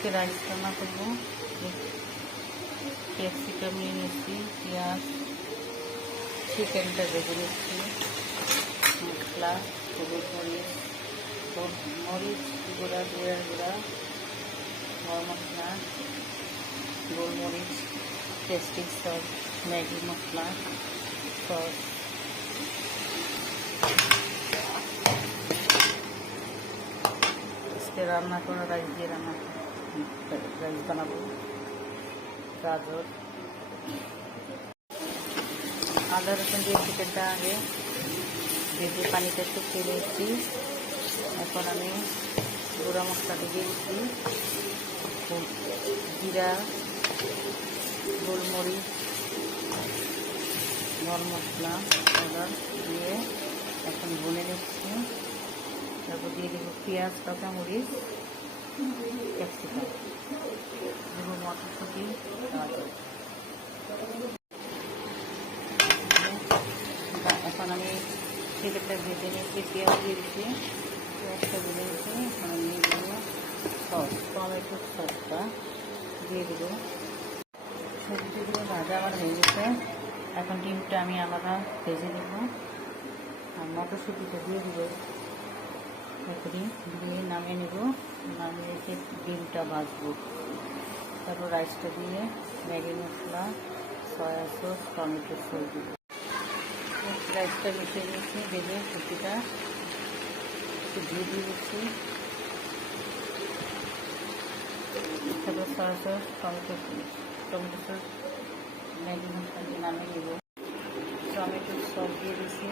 আজকে রাইস রান্না করবো। ক্যাপসিকাম নিয়ে নিচ্ছি, পেঁয়াজ, চিকেনটা ভেজে নিচ্ছি, মশলা, হলুদ মরিচ গুঁড়া, জিরার গুঁড়া, গরম মশলা, গোলমরিচ, টেস্টি সস, ম্যাগি মশলা, সস। আজকে রান্না করা রাইস দিয়ে রাইস বানাবো। গাজর, আদা রসুন দিয়ে চিকেনটা আগে ভেজে পানিটা শুকিয়ে নিয়েছি। এখন আমি গুঁড়া মশলাটা দিয়ে দিচ্ছি, জিরা, গোলমরিচ, গরম মশলা পাউডার দিয়ে এখন ভুনে নিচ্ছি। তারপর দিয়ে দেবো পেঁয়াজ, কাঁচামরিচ, ক্যাপসিকাম, দেবো মটরশুঁটি, গাজর। এখন আমি চিকেনটা ভেজে নিচ্ছি, পেঁয়াজ দিয়ে দিচ্ছি, পেঁয়াজটা ভেজে নিচ্ছি। এখন আমি দিয়ে দেবো সস, টমেটো সসটা দিয়ে দেবো। সবজিগুলো ভাজা আমার হয়ে গেছে। এখন ডিমটা আমি আলাদা ভেজে দেবো আর মটরশুঁটিটা দিয়ে দেবো। এখনই দিয়ে নামিয়ে নেব, নামিয়ে রেখে ডিমটা ভাজবো। তারপর রাইসটা দিয়ে ম্যাগি মশলা, সয়া সস, টমেটো সস দেবো। রাইসটা মিশিয়ে দিয়েছি, ভেজে সবজিটা একটু ঘি দিয়ে দিচ্ছি। তারপর soya sauce, tomato sauce, Maggi মশলা দিয়ে নামিয়ে নেব। টমেটো সস দিয়ে দিচ্ছি,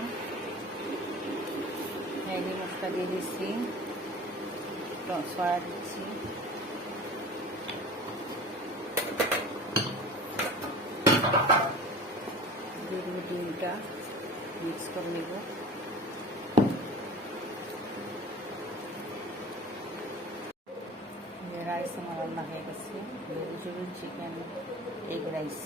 ম্যাগি মশলা দিয়ে দিচ্ছি, সয়া দিচ্ছি, দিয়ে দেবো ডিমটা, মিক্স করে নেব। রাইস আমার রান্না হয়ে গেছে, ভেজিটেবল চিকেন এগ রাইস।